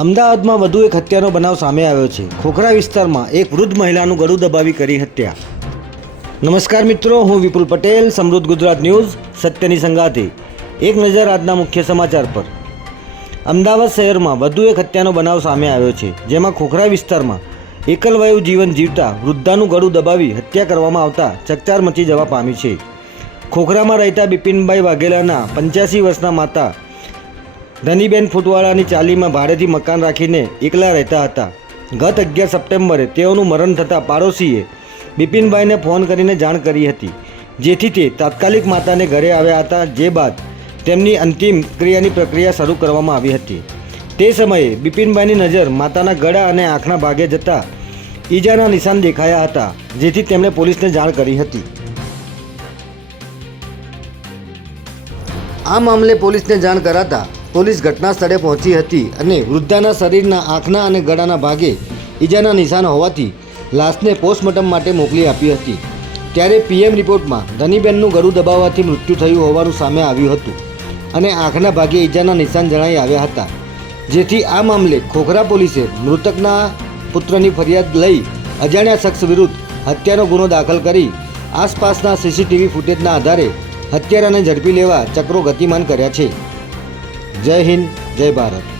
અમદાવાદમાં વધુ એક હત્યાનો બનાવ સામે આવ્યો છે. ખોખરા વિસ્તારમાં એક વૃદ્ધ મહિલાનું ગળું દબાવી કરી હત્યા. નમસ્કાર મિત્રો, હું વિપુલ પટેલ, સમૃદ્ધ ગુજરાત ન્યૂઝ, સત્યની સંગાથી. એક નજર આજના મુખ્ય સમાચાર પર. અમદાવાદ શહેરમાં વધુ એક હત્યાનો બનાવ સામે આવ્યો છે, જેમાં ખોખરા વિસ્તારમાં એકલવાયુ જીવન જીવતા વૃદ્ધાનું ગળું દબાવી હત્યા કરવામાં આવતા ચકચાર મચી જવા પામી છે. ખોખરામાં રહેતા બિપિનભાઈ વાઘેલાના પંચ્યાસી વર્ષના માતા ધનીબેન ફૂટવાળાની ચાલીમાં ભાડેથી મકાન રાખીને એકલા રહેતા હતા. ગત અગિયાર સપ્ટેમ્બરે તેઓનું મરણ થતાં પાડોશીએ બિપિનભાઈને ફોન કરીને જાણ કરી હતી, જેથી તે તાત્કાલિક માતાને ઘરે આવ્યા હતા, જે બાદ તેમની અંતિમ ક્રિયાની પ્રક્રિયા શરૂ કરવામાં આવી હતી. તે સમયે બિપિનભાઈની નજર માતાના ગળા અને આંખના ભાગે જતાં ઈજાના નિશાન દેખાયા હતા, જેથી તેમણે પોલીસને જાણ કરી હતી. આ મામલે પોલીસને જાણ કરાતા પોલીસ ઘટના સ્થળે પહોંચી હતી અને વૃદ્ધાના શરીરના આંખના અને ગળાના ભાગે ઈજાના નિશાન હોવાથી લાશને પોસ્ટમોર્ટમ માટે મોકલી આપી હતી. ત્યારે પીએમ રિપોર્ટમાં ધનીબેનનું ગળું દબાવવાથી મૃત્યુ થયું હોવાનું સામે આવ્યું હતું અને આંખના ભાગે ઈજાના નિશાન જણાઈ આવ્યા હતા. જેથી આ મામલે ખોખરા પોલીસે મૃતકના પુત્રની ફરિયાદ લઈ અજાણ્યા શખ્સ વિરુદ્ધ હત્યાનો ગુનો દાખલ કરી આસપાસના સીસીટીવી ફૂટેજના આધારે હત્યારાને ઝડપી લેવા ચક્રો ગતિમાન કર્યા છે. જય હિન્દ જય ભારત.